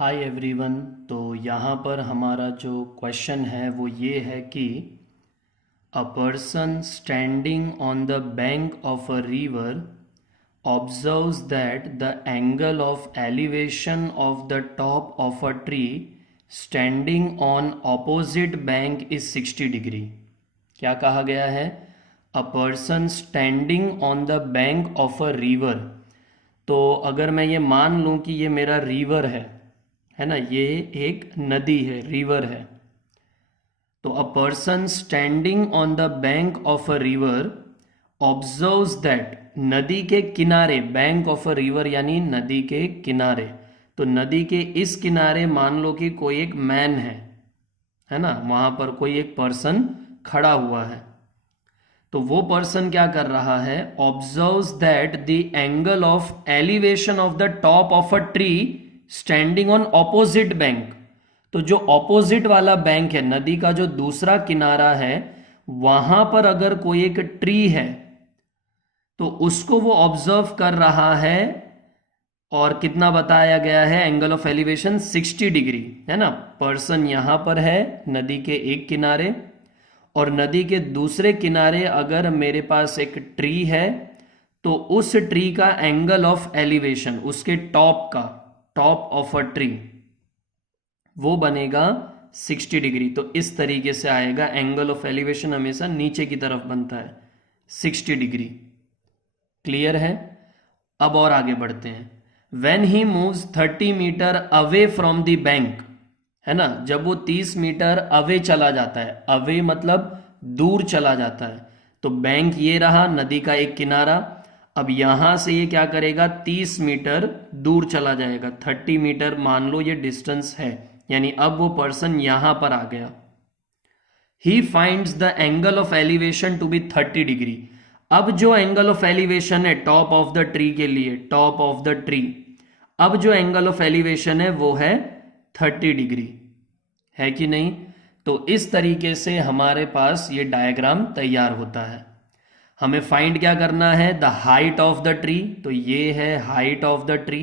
Hi everyone. तो यहाँ पर हमारा जो क्वेश्चन है वो ये है कि a person standing on the bank of a river observes that the angle of elevation of the top of a tree standing on opposite bank is 60 degree। क्या कहा गया है? A person standing on the bank of a river. तो अगर मैं ये मान लूँ कि ये मेरा रिवर है ना, ये एक नदी है, रिवर है। तो a person standing on the bank of a river observes that, नदी के किनारे, बैंक ऑफ अ रिवर यानी नदी के किनारे। तो नदी के इस किनारे मान लो कि कोई एक मैन है ना, वहां पर कोई एक पर्सन खड़ा हुआ है। तो वो पर्सन क्या कर रहा है? Observes that the angle of elevation of the top of a tree standing on opposite bank. तो जो ऑपोजिट वाला बैंक है, नदी का जो दूसरा किनारा है, वहां पर अगर कोई एक ट्री है तो उसको वो ऑब्जर्व कर रहा है। और कितना बताया गया है? एंगल ऑफ एलिवेशन 60 डिग्री, है ना। पर्सन यहां पर है नदी के एक किनारे, और नदी के दूसरे किनारे अगर मेरे पास एक ट्री है तो उस ट्री का एंगल ऑफ एलिवेशन, उसके टॉप का, टॉप ऑफ अ ट्री, वो बनेगा 60 डिग्री। तो इस तरीके से आएगा। एंगल ऑफ एलिवेशन हमेशा नीचे की तरफ बनता है, 60 डिग्री। क्लियर है? अब और आगे बढ़ते हैं। When he moves 30 meters away from the bank, है ना, जब वो 30 मीटर अवे चला जाता है, अवे मतलब दूर चला जाता है। तो बैंक ये रहा, नदी का एक किनारा। अब यहां से ये क्या करेगा? 30 मीटर दूर चला जाएगा। 30 मीटर मान लो ये डिस्टेंस है, यानी अब वो पर्सन यहां पर आ गया। He finds the angle of elevation to be 30 degree. अब जो एंगल ऑफ एलिवेशन है टॉप ऑफ द ट्री के लिए, टॉप ऑफ द ट्री, अब जो एंगल ऑफ एलिवेशन है वो है 30 डिग्री, है कि नहीं? तो इस तरीके से हमारे पास ये डायग्राम तैयार होता है। हमें फाइंड क्या करना है? The height of the tree. तो ये है height of the tree.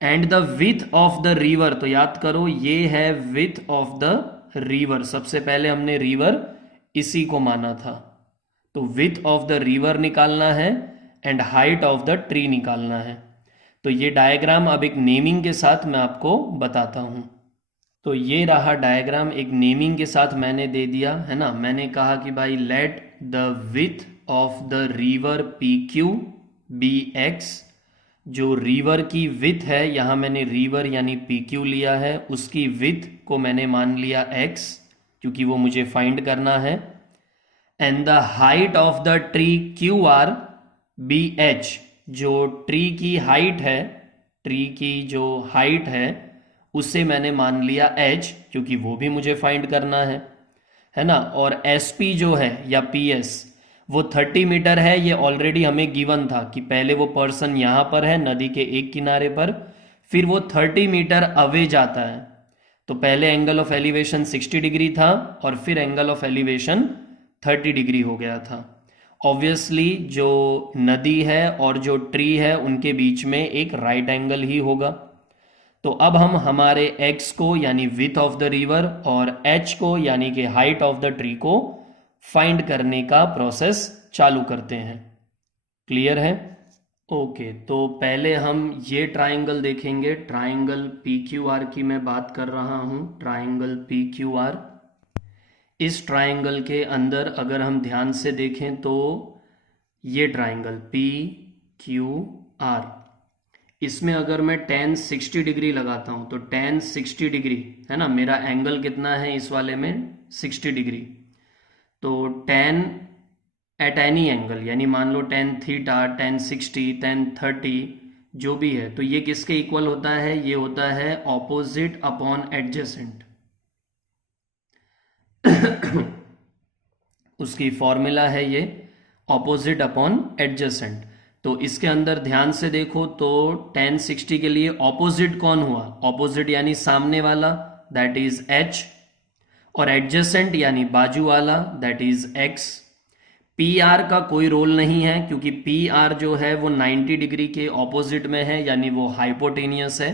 And the width of the river. तो याद करो, ये है विथ ऑफ द रिवर। सबसे पहले हमने रिवर इसी को माना था। तो विथ ऑफ द रिवर निकालना है and height of the tree निकालना है। तो ये डायग्राम अब एक नेमिंग के साथ मैं आपको बताता हूं। तो ये रहा डायग्राम, एक नेमिंग के साथ मैंने दे दिया, है ना। मैंने कहा कि भाई let the width of the river P Q be x. जो रिवर की विथ है, यहां मैंने रिवर यानी पी क्यू लिया है, उसकी विथ को मैंने मान लिया एक्स, क्योंकि वो मुझे फाइंड करना है। And the height of the tree Q R be h. जो ट्री की हाइट है, ट्री की जो हाइट है उसे मैंने मान लिया h, क्योंकि वो भी मुझे फाइंड करना है ना। और sp जो है या ps, वो 30 मीटर है। ये ऑलरेडी हमें गिवन था कि पहले वो पर्सन यहां पर है नदी के एक किनारे पर, फिर वो 30 मीटर अवे जाता है। तो पहले एंगल ऑफ एलिवेशन 60 डिग्री था और फिर एंगल ऑफ एलिवेशन 30 डिग्री हो गया था। ऑब्वियसली जो नदी है और जो ट्री है उनके बीच में एक राइट एंगल ही होगा। तो अब हम हमारे x को यानी विथ ऑफ द रिवर और h को यानी कि हाइट ऑफ द ट्री को फाइंड करने का प्रोसेस चालू करते हैं। क्लियर है? ओके, तो पहले हम ये ट्राइंगल देखेंगे। ट्राइंगल पी क्यू आर की मैं बात कर रहा हूं, ट्राइंगल पी क्यू आर। इस ट्राइंगल के अंदर अगर हम ध्यान से देखें तो ये ट्राइंगल पी क्यू आर, इसमें अगर मैं tan 60 डिग्री लगाता हूं तो tan 60 डिग्री, है ना, मेरा एंगल कितना है इस वाले में? 60 डिग्री। तो tan एट एनी एंगल, यानी मान लो tan थीटा, tan 60, tan 30 जो भी है, तो ये किसके इक्वल होता है? ये होता है ऑपोजिट अपॉन एडजेसेंट। उसकी फॉर्मूला है ये ऑपोजिट अपॉन एडजेसेंट। तो इसके अंदर ध्यान से देखो तो tan 60 के लिए ऑपोजिट कौन हुआ? ऑपोजिट यानी सामने वाला, दैट इज h, और एडजेसेंट यानी बाजू वाला, that is x। P R का कोई रोल नहीं है, क्योंकि पी आर जो है वो 90 डिग्री के ऑपोजिट में है, यानी वो हाइपोटेनियस है।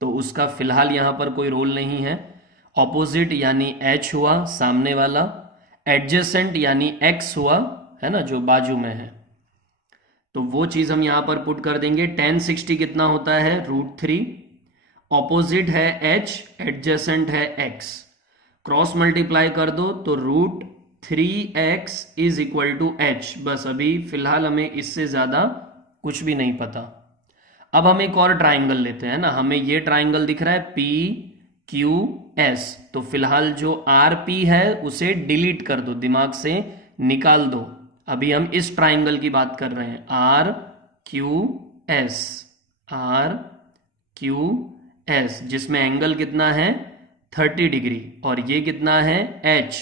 तो उसका फिलहाल यहाँ पर कोई रोल नहीं है। ऑपोजिट यानी h हुआ सामने वाला, एडजेसेंट यानी x हुआ, है ना, जो बाजू में है, तो वो चीज हम यहां पर पुट कर देंगे। tan 60 कितना होता है, √3, ऑपोजिट है h, एडजेसेंट है x, क्रॉस मल्टीप्लाई कर दो तो √3x is equal to h। बस अभी फिलहाल हमें इससे ज्यादा कुछ भी नहीं पता। अब हम एक और ट्राइंगल लेते हैं ना, हमें ये ट्राइंगल दिख रहा है PQS, तो फिलहाल जो RP है उसे डिलीट कर दो, दिमाग से निकाल दो। अभी हम इस ट्राइंगल की बात कर रहे हैं, RQS, जिसमें एंगल कितना है 30 डिग्री, और ये कितना है h,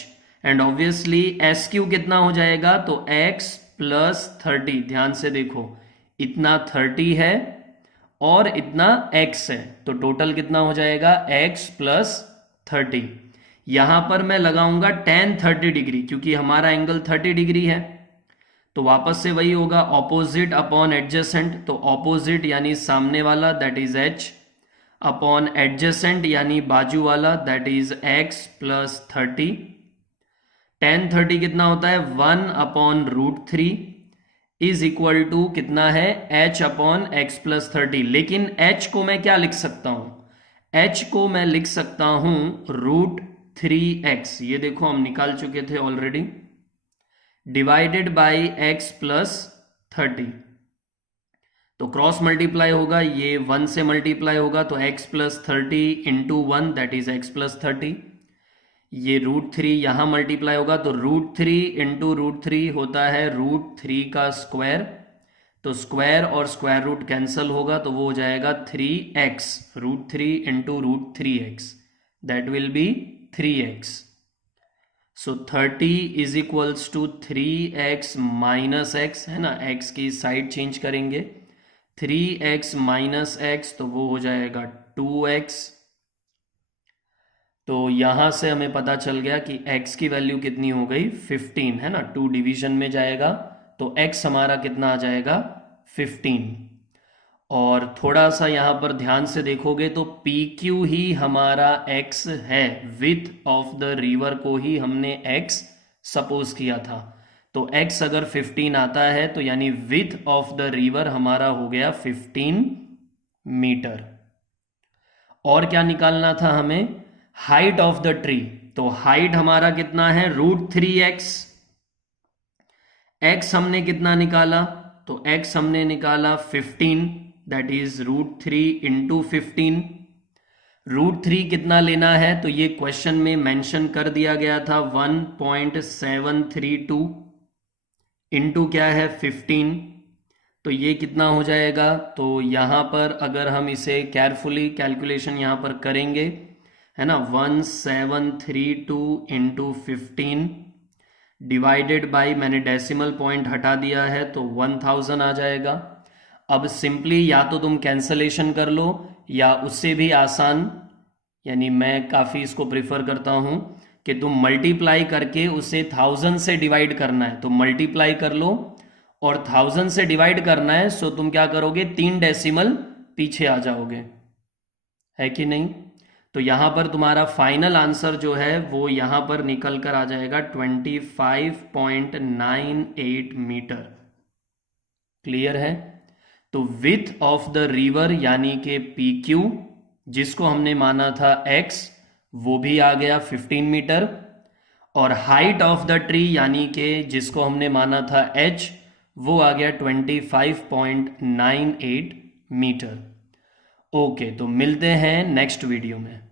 एंड ऑब्वियसली SQ कितना हो जाएगा, तो x प्लस 30। ध्यान से देखो, इतना 30 है और इतना x है, तो टोटल कितना हो जाएगा x प्लस 30। यहां पर मैं लगाऊंगा tan 30 डिग्री क्योंकि हमारा एंगल 30 डिग्री है, तो वापस से वही होगा, ऑपोजिट अपॉन एडजेसेंट, तो ऑपोजिट यानी सामने वाला that is h, upon adjacent यानी बाजू वाला that is x plus 30। tan 30 कितना होता है, 1 अपॉन √3 इज इक्वल टू कितना है, h अपॉन x प्लस 30। लेकिन h को मैं क्या लिख सकता हूं, h को मैं लिख सकता हूं √3x, ये देखो हम निकाल चुके थे already, divided by x plus 30। तो क्रॉस मल्टीप्लाई होगा, ये 1 से मल्टीप्लाई होगा, तो x plus 30 into 1 that is x plus 30। ये √3 यहां मल्टीप्लाई होगा, तो √3 इंटू √3 होता है √3 का स्क्वायर, तो स्क्वायर और स्क्वायर रूट कैंसल होगा, तो वो हो जाएगा 3x, √3 into √3x that will be 3x। So 30 is equals to 3x minus x, है ना, x की साइड चेंज करेंगे, 3x माइनस x, तो वो हो जाएगा 2x। तो यहां से हमें पता चल गया कि x की वैल्यू कितनी हो गई 15, है ना, 2 डिवीजन में जाएगा तो x हमारा कितना आ जाएगा 15। और थोड़ा सा यहां पर ध्यान से देखोगे तो PQ ही हमारा x है, विथ ऑफ द रिवर को ही हमने x सपोज किया था, तो x अगर 15 आता है तो यानी विथ ऑफ द रिवर हमारा हो गया 15 मीटर। और क्या निकालना था हमें, हाइट ऑफ द ट्री, तो हाइट हमारा कितना है √3x, x हमने कितना निकाला, तो x हमने निकाला 15, दैट इज √3 इंटू 15। √3 कितना लेना है, तो ये क्वेश्चन में मेंशन कर दिया गया था 1.732 इंटू क्या है 15, तो ये कितना हो जाएगा, तो यहां पर अगर हम इसे केयरफुली कैलकुलेशन यहां पर करेंगे, है ना, 1732 इंटू 15 डिवाइडेड बाई, मैंने डेसिमल पॉइंट हटा दिया है तो 1000 आ जाएगा। अब सिंपली या तो तुम कैंसलेशन कर लो, या उससे भी आसान, यानी मैं काफ़ी इसको प्रिफर करता हूं कि तुम मल्टीप्लाई करके उसे 1000 से डिवाइड करना है, तो मल्टीप्लाई कर लो, और 1000 से डिवाइड करना है, सो तुम क्या करोगे 3 डेसिमल पीछे आ जाओगे, है कि नहीं। तो यहां पर तुम्हारा फाइनल आंसर जो है वो यहां पर निकल कर आ जाएगा 25.98 मीटर। क्लियर है। तो विथ ऑफ द रिवर यानी कि PQ, जिसको हमने माना था x, वो भी आ गया 15 मीटर, और हाइट ऑफ द ट्री यानी कि जिसको हमने माना था h, वो आ गया 25.98 मीटर। ओके, तो मिलते हैं नेक्स्ट वीडियो में।